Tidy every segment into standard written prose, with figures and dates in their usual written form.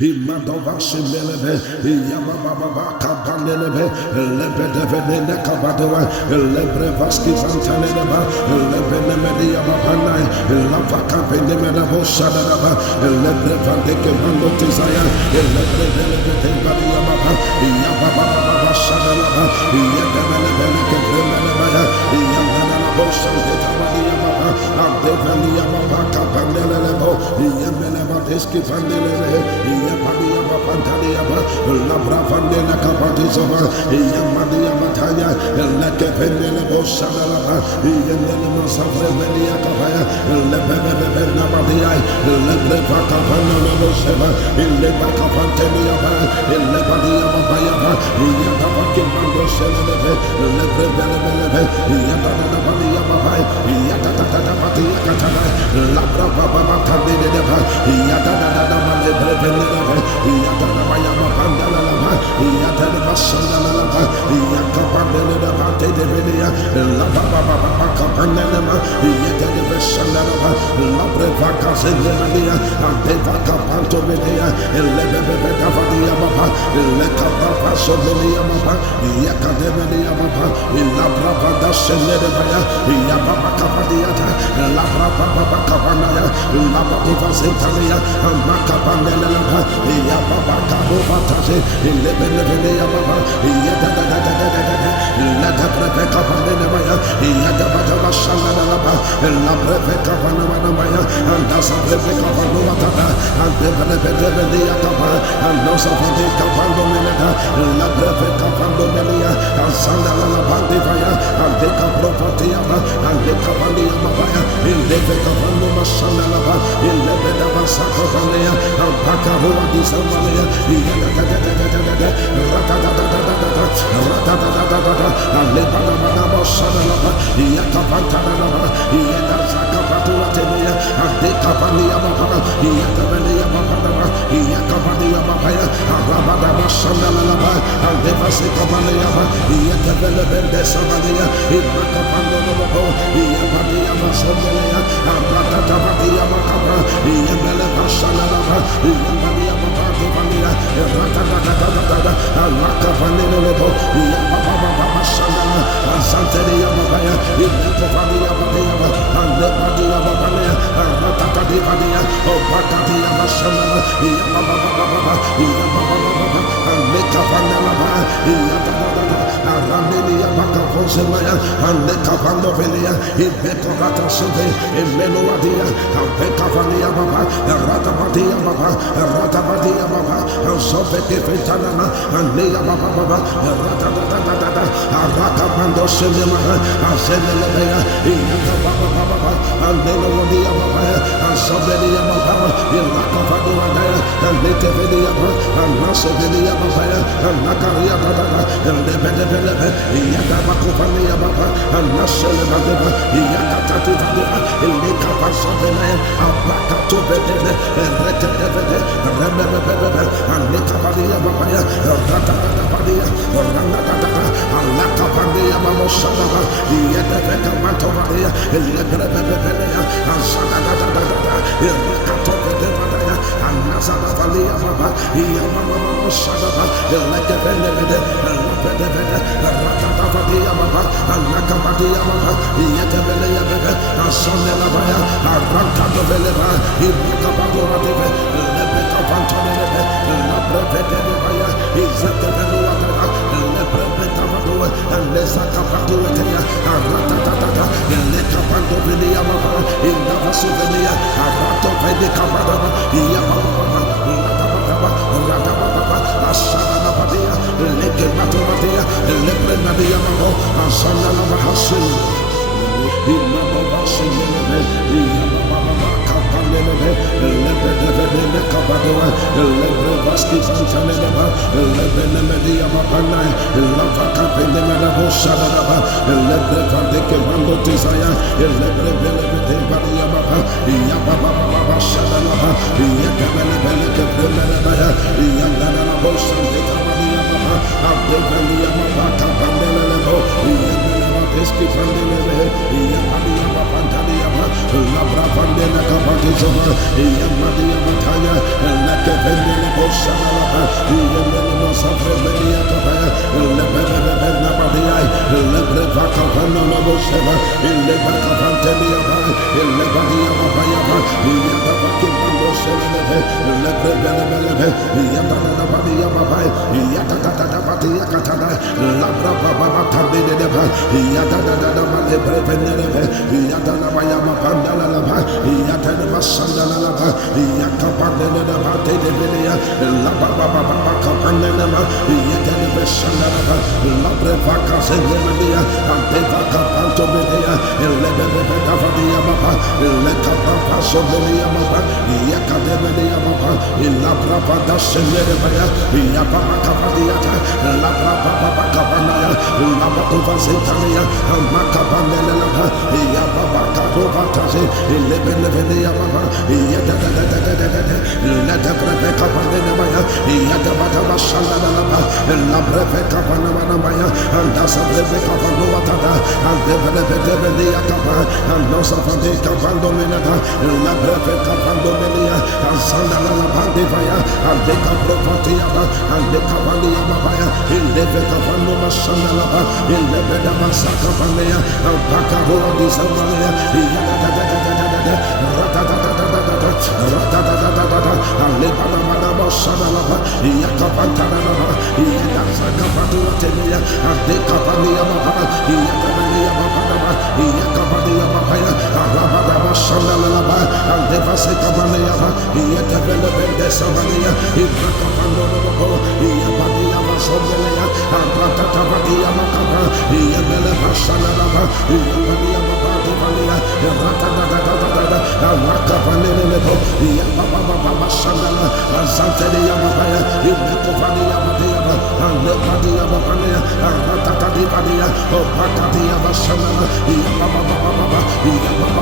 Imadova Simelebe, Yababa Kapanelebe, Lebedevene Kabadova, Lebrevaski Zantaneba, Lebenemedia Babana, Lavaka Venemedabo Sadaba, Lebrevandeke Mando Tizaya, Lebrevelebe Badiababa, Yababa Sadaba, Yabelebeleke Vremelebaya, Yandanabo Sandetabadiababa, Abdevalia Baba Kapanelebo, Yabelebadeski Vandelebe, Yabadiaba Pantadiaba, Labra Vandela Kabatizova, Yamadia Bataya, Lekevenelebo Sadalaba, Yandelema Savrevelia Kabaya, Lebebe Nabadia, Lebreva Kapanelebo Seba, Lebaka Panteliaba, Lebadia Bayaba, Yabaki Mando Selebe, Lebrebelebe, Yabadabadia Babai, Yadadabadia Katana, Labra Baba Kandideba, Yadadaba Lebrevelebe, Yadadabaya Pandalaba, Yadadaba Sandalaba, Yakapandeleba, Tedebelia, Lababa Kapanelema, Yadadaba Sandalaba, Labreva Kazelia, Antevaka Pantomedia, Lebebe Davadia Baba, Lekaba Sobelia Baba, Yakademelia Baba, Labrava Dasenedebaya, Yababa Kapadiata, Labrava Kapanaya, Lababa Zentalia, Makapanelaba, Yababa Kabovataze, Lebenevelia Baba, Yadadadadadadada, Ladabreve Kapanelabaya, Yadabadaba Shandalaba, Labreve Kapanamaya, and Dasabreve Kapanuatata, and Develia Kapa, and Nosavade Kapandomelata, Labreve Kapandomelia, and Sandalabandivaya, and Dekapropatia, and Dekapandia Mabaya, in Devekapandoma Sandalaba, in Lebedaba Sakopania, and Pakarua Disamalia, and Lebanaba Sadalaba, Yakapantanaba, Yakapatuatelia, and Dekapania Baba, Yakabelia Baba, Yakapadia Babaya, and Rabadaba Sandalaba, and Devasikabalia, Yakabele Samalia, in Makapando, Yapadia Masabelia, and Ratatabadia Makaba, Yabele Basanaba, Yabadia Babania, Ratatatada, and Makapanelebo, Yababa Sandala, and Santeria Babaya, in Makapadia Babia, and Lepadia Babania, and Ratatadia, or Bakadia Masana, Yababa, Yababa, and Mekapanelaba, Yababa, and Ramelia Bakaposemaya, and Lekapandovelia, in Bekorata Sube, in Meloadia, and Bekavania Baba, and Ratabadia Baba, and Ratabadia Baba, and Sopeke Fetana, and Lea Baba, and Ratadadada, and Ratapando Semema, and Senelea, in Yakababa, and Meloadia Baba, and Sobelia Baba, in Rakavadua, and Letevelia, and Nasevelia Baba, and Nakaria Dada, and Lebedebelebe, Yakabakopania Baba, and Naseleba, Yakatati, in Lekapasabene, and Bakato Bedebe, and Retebede, and Rebebe, and Lekapadia Baba, Ratatapadia, Ranatata, and Lakapandia Mamosaba, Yetebeka Mantovadia, and Lebrebebelea, and Sadadadada, and Rakatopedebadaya, and Nazadavalia Baba, Yamama Sadaba, and Lekebede, and Lapedebede, and Ratatapadia Baba, and Lakapadia Baba, Yetebelea Bebe, and Sonelabaya, and Rantaveleva, in Lakapadia, Lebeka Pantonebe, and Labrebedebaya, is at the Veluata, and Lebrebetavadua, and Lesakapaduatea, and Ratatata, and Lekapandovilia Baba, in Navasuvelia, and Ratovedicabada, Yababa, Ratababa, Asanabadia, Lekebatovadia, Lebrenadia Babo, and Sanalabahasu. Eski Fandelebe, Yapadia Pantadia, Labra Pandela Kabatizova, Yamadia Mataya, Lakavendele Shanalaba, Yemenemos of Rebelia Capaya, Lebenabadia, Lebrevacapano Noboseva, in Lebacavantelia, in Lebadia Papaya, Yatapakimbo Seleve, Lebrebelebe, Yatanabadia Papai, Yatatapatia Catana, Labra Baba Tabideba, Yatadaba Lebrevenebe, Yatanabaya Pandalaba, Yatanaba Sandalaba, Yakapandelaba, Tedebelia, Lababa Capanema, Yatanaba Sandalaba, Labrevaka Zendelia, and Devaka Pantomedea, Lebebavadia Mapa, Lekapa Sobelia Mapa, Yakademelia Mapa, Labrava Senebaya, Yapapakapadiata, Labrava Capanaya, Labatuva Zetalia, and Macapanelaba, Yapapakatovatazi, Lebenevelia Mapa, Yatabreveka Panamaya, Yatabata Sandalaba, Labreveka Panamaya, and Dasabreveka Panuatada, and Develia Capa, and Nosafadeka Pandominata, Labreveka Pandominia, and Sandalaba Pandivaya, and Deka Propatiaba, and Deka Pandia Mabaya, in Leveka Panoma Sandalaba, in Lebeda Masaka Pania, and Pakaroa Disamalia, and Lebanama Sadalaba, Yakapantanaba, Yakapatuatelia, and Dekapania Mabana, Yakabania Mabana, Yakabania Mabaya, Arabadaba Sandalaba, and Devaseka Maniaba, Yakabella Samania, Ipakapando, Yabadia Masobelia, and Ratatabadia Makaba, Yabella Basanalaba, Yabadia Mabadivalia, Ratadada, Rakapanelebo, Yababa Sandala, and Santelia Mabaya, Ibekovania Mabia, and Lepadia Mabania, and Ratatadia, Opakadia Basanala, Yababa, Yababa,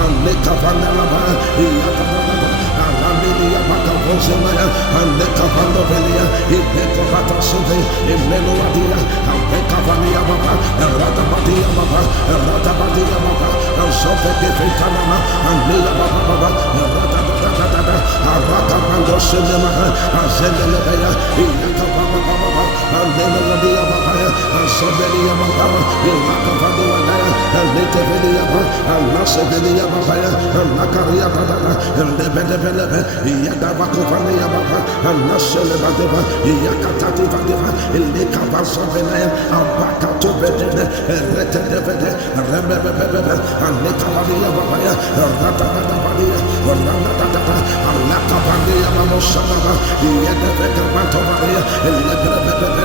and Lekapanelaba, Yababa, Aramilia Bacavosemaya, and Lekapanovelia, Ibekopata Sove, Imeloadia, and Bekavania Baba, and Ratabadia Baba, and Ratabadia Baba, and Sopeke Fetanama, and Lia Baba, and Ratabatada, and Ratabando Cinema, and Zendelebea, Yakababa, and Meloadia Baba, and Sobelia Baba, in Lakavadia, and Litevelia, and Nasevelia Baba, and Nakaria Baba, and Lebelebe, Yadavakovania Baba, and Naselebadeva, Yakatati Vadeva, Lekavasovenaya, and Bakato Bedene, and Retedevede, and Rebebebe, and Lekavadia Baba, and Ratatabadia, and Ranatata, and Lakavandia Mamosanaba, Yadaveka Batovania, and Lebebebe,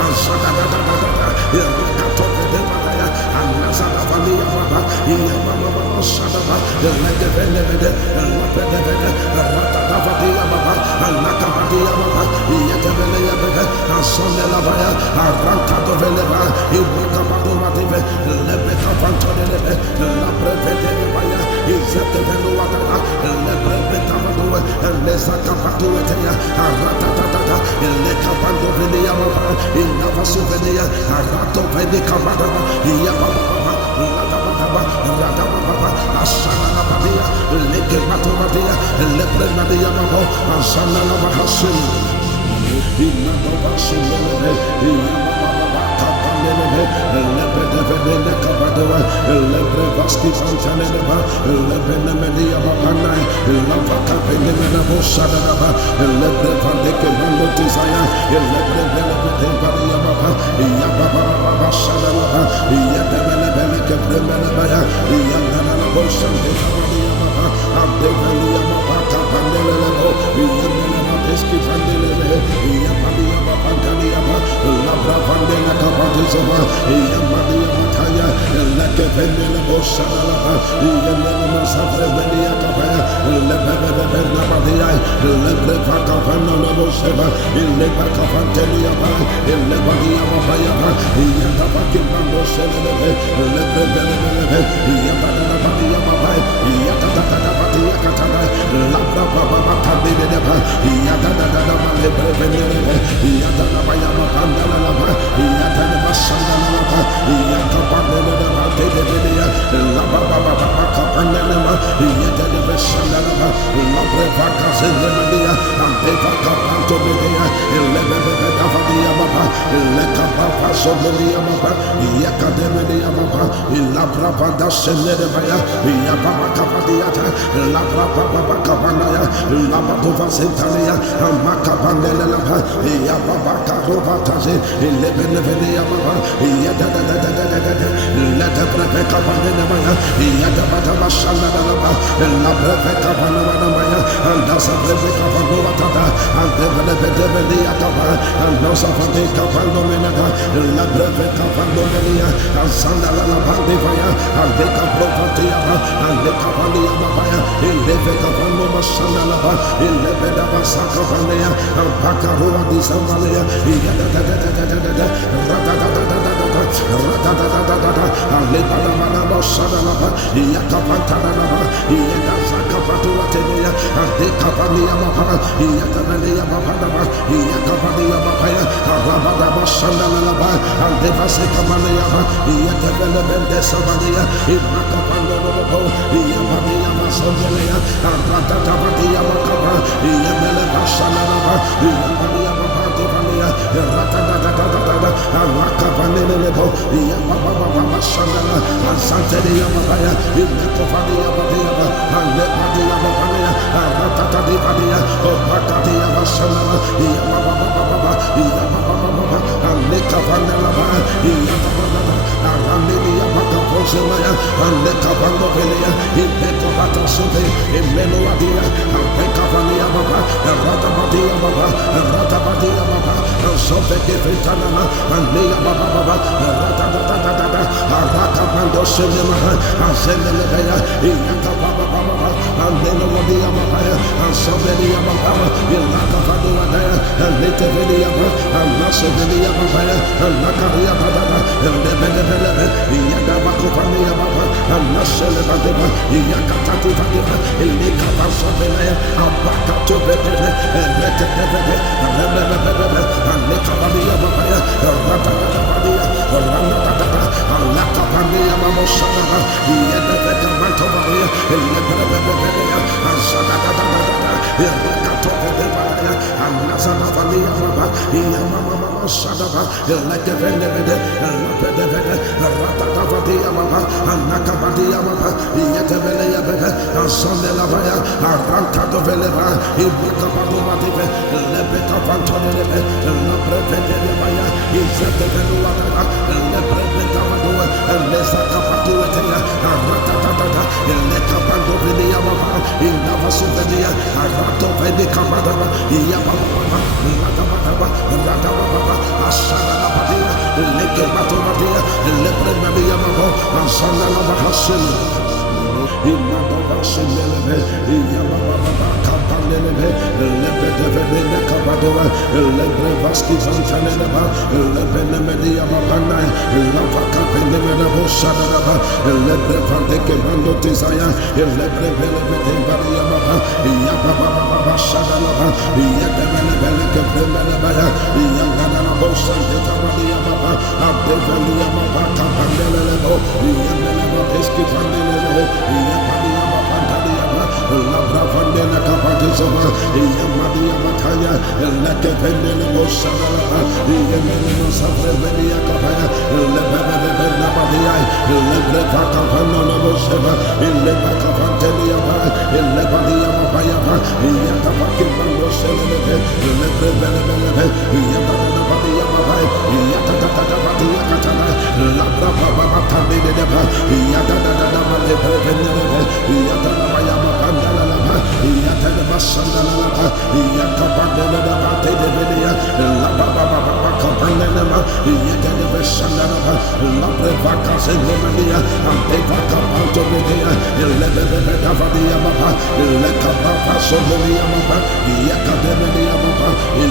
and Sadadadada, and Rakato Vedevaya, and Nazadavalia Baba, Yamama Sadaba, and Ledevede, and Lapedevede, and Ratavadia Baba, and Nakavadia Baba, Yatavelia Bebe, and Sondelavaya, and Rantadoveleva, Ibukabadovadive, Lebeka Pantonebe, Labrevedevaya, Izeteveluatana, Lebrevetavadua, and Lesakapatuetea, and Ratatata, and Lekapandovelia Baba, in Navasuvenia, and Ratovedicavadava, Yababa, Radababa, Asana Babia, Lekematomadia, Leprenadia Babo, Asana Bahasin, Innovation, Lebedevede Kabadova, Lebrevaski Fantaneba, Lebenemedia Babana, Lavaka Penemena Sadaba, Lebrevandeke Mando Desire, Lebrevede Badia Baba, Yababa Sadaba, Yabelebeleke Bremenabaya, Yandana Bosan de Kabadia Baba, Abdevalia Baba, Pandelebo, Yandana Peski Vandelebe, Yabadia Babantania, Labra Vandela Kabadizova, Yabadia Mataya, Leke Vendelebo Sadaba, Yandana Safrebelia Kabaya, Lebebebenabadia, Lebrevaka Vanano Seba, Lebaka Vantelia, Lebadia Babaya, Yandabaki Bando Selebe, Lebebelebe, Yabana Badia Baba, Yatata Badia Katana, Labra Baba Kabineba, Yadana Lebrevenebe, Yadana Bayama Pandalaba, Yadana Masandalaba, Yakabanelaba, Dedelia, Laba Baba Kapanelema, Yadana Sandalaba, Labrevaka Zendelia, and Devaka kapanto bedea, elebebe davadia baba, elekapa sobelia baba, yakademedia baba, ilabra banda senedebaya, yababa kapadiata, labra baba kapanaya, labadova sentalia, amakabandelaba, yababa karovataze, elebenevedia baba, yadadadadadadada, ledebrebe kapanenabaya, yadabadaba shandadalaba, labrebe kapanabaya, and that's a brebe kapanovatada, and developed and those of the Capanomenada, La Breve Capanomelia, and Sandala Bandivaya, and the Capropatia, and the Capalia Mabaya, in Leve Capanoma Sandalaba, in Levedaba Sacapania, and Pacarua di Samalia, and Lepanama Sadalaba, Yakapantanaba, Yakapatuatea, and the Capania Mapa, Yakamalia Mapanaba, Yakapadia Mapaya, Rabadaba Sandalaba, and the Vasekamanayaba, Yakavelebe Savalia, Imakapando, Yapadia Masovelia, and Ratatabadia Makapa, Yamela Sandalaba, Yapadia Mapandia, Ratatatada, and Rakapanelebo, Yamaba Sandala, and Santeria Mapaya, Imakopadia Badia, and Lepadia Mapania, and Ratatadia, Opakadia Masandala, Yamaba, and Lekapanelaba, Arandia Bakaposelaya, and Lekapandovelia, in Pekabata Sobe, in Meloadia, and Pekavania Baba, and Ratabadia Baba, and Ratabadia Baba, and Sopeke Vitanana, and Lea Baba, and Ratatata, and Rakapando Selema, and Sendelebea, in Yakababa, and Meloadia Baba, and Sobelia Baba, in Ratabadia, and Litevelia, and Nasovelia Baba, and Nakaria Baba, and the Benebele, Yadabakopania Baba, and Naselebadeba, Yakatatu Vadeba, and Likapasobele, and Bakato Bebe, and Letebebe, and Rebebe, and Likapadia Baba, and Ratatabadia, and Ranatata, and Lakapania Mamosaba, Yadabeka Mantovania, and Lebebe, and Sadadadada, and Rakato Bebe, and Nazanavalia Baba, Yamama Sadaba, like a vendevede, and Lapedevede, and Ratatavadia Baba, and Nakabadia Baba, Yetebelea Bebe, and Sondelavaya, and Rankadoveleva, Ibikapadumative, Lebeka Pantonebe, and Laprevedevaya, Izeteveluata, and Lepredavadua, and Lesakapatuetea, and Ratatata, and Lekapandovidia Baba, in Navasuvedia, and Ratovedikamadava, Yababa, Ratababa, Asana, Lekebatomadia, Lepremedia Mabo, Asana Bahasin. Imadavasinelebe, Yababa, Kapanelebe, Lepedevene Kabadova, Lebrevaski Vantaneleba, Lebenemedia Mabana, Lavaka Penemenabo Sadaba, Lebrevandeke Mando Tizaya, Lebrevele Maba, Yababa Sadalaba, Yabelebeleke Premelebaya, Yangana Bosa, Yatabadia Maba, Abdevalia Maba, Kapanelebo, Yabeleba Peski Vanelebe, Yapadia Mapantadiaba, Labra Vandela Capatizova, Yamadia Mataya, Leke Vendelebo Sadalaba, Yemelemo Savrevelia Capaya, Lebebe Nabadia, Lebreva Capano Moseva, Leba Capanteliaba, Lebadia Mapayaba, Yatapaki Mando Selebe, Lebrebelebe, Yatabadia Mabai, Yatatabadia Catana, Labra Baba Tandeba, Yatadaba Lebevenebe, Yatabaya Pandalaba, Yatanaba Sandalaba, Yatabandelaba Tedevelia, Lababa Capanema, Yatanaba Sandalaba, Labrevaka Zemonia, and Devaka Pantomedia, Lebebe Davadia Baba, Lekababa Somelia Baba, Yakademelia Baba,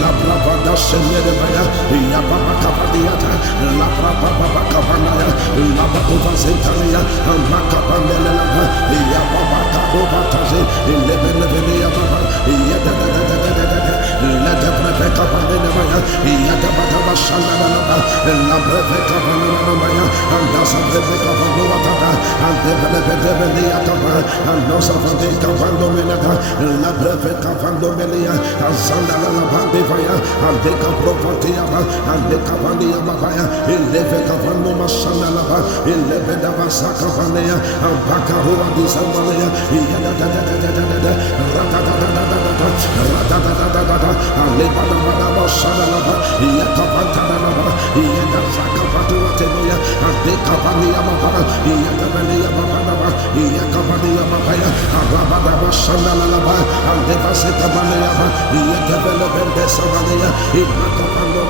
Labrava Senedebaya, Yababa Capadiata, Labrava Capanaya, Lababa Zentalia, and Macapanelaba, Yababa Cabataze, Lebenevelia Baba, Yadada, let the Rebecca Panelabaya, Yadababa. Shandalaba, La Breveca Vanamaya, and Dasa Breveca Vanuata, and Developediataba, and Nosa Vandeca Vandomelata, La Breveca Vandomelia, and Sandalaba Devaya, and Deca Profantiaba, and Deca Vandiabaya, in Leveca Vanoma Sandalaba, in Lebedava Saka Vanea, and Bacarua di Sambalea, Ratata, and Lebadabadaba Sandalaba, Yakapantanaba, Yakapatuatenoya, and Decavania Mabara, Yakavania Mababa, Yakavania Mabaya, Arabadaba Sandalaba, and Devaseta Baneaba, Yakavelabende Savania, Imakapando,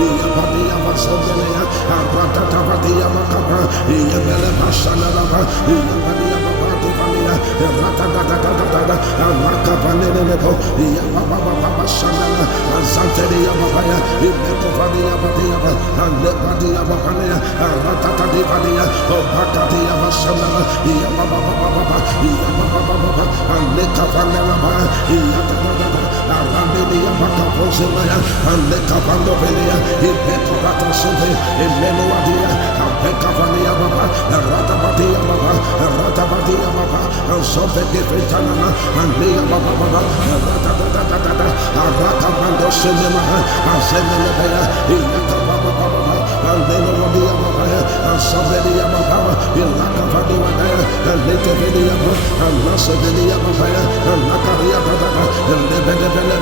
Yapadia Vasovelea, Aratatabadia Makapa, Yabeleba Sandalaba, Yapadia Mabadivania, Ratata, Amakapanelebo, Yapaba Sandala, and Santeria Mabaya, Imekovania Badia, and Lepadia Mabania, Ratata Divadia, Opakadia Vasandala, Yapaba, and Lekavanelaba, Yatata, Arandia Makaposemaya, and Lekavanovelia, Ipekorata Sove, Imenuadia, and Pekavania Baba, Ratabadia Baba, Ratabadia Baba, and Sove Gifritana, and Lia Baba, Ratatata, Arakamando Cinema, and Zenelebea, Yakababa, and Lenodia Baba, and Sovelia Baba, Ilakavadia, and Litevelia, and Nasovelia Baba, and Nakaria Baba, and Lebedebele,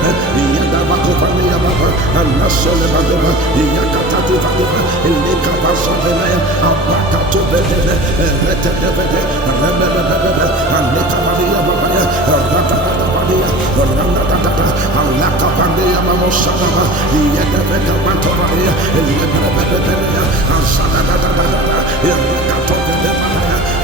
Yadabakopania Baba, and Nasolebadeva, Yakatati Vadeva, Ilikavasovela, Abakato Bedeve, and Letebede, Rebebebe, and Nikavalia Baba, Ratatabadia, Ranatata, and Lakapandia Mamosaba, Yadaveka Mantovalia, and Lebebebe, and Sadadada, Yakatobedeva,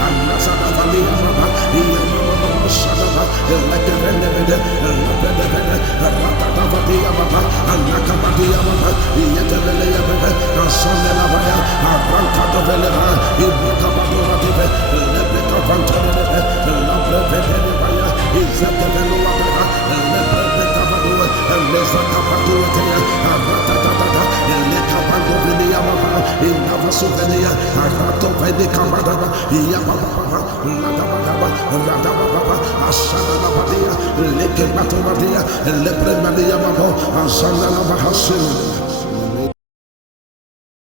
and Nasadabalia Baba, Yamamosadaba, and Lekebede, and Lebebebe, Ratatabadia Baba, and Nakabadia Baba, Yadavela Bebe, and Sandelabaya, and Rantadovela, Ibukabadova, Lebeka Pantanebe, and Labrebebaya, Izakabeluata, and Lebrebekabadua, and Lezakapaduatea, and Ratatata, and Lekabandovilia Baba, in Navasovenia, and Ratovedicamadaba, Yababa, Ladababa, Radababa, Asanabadia, Lekebatomadia, and Lebremadia Baba, and Sandalaba Hasil.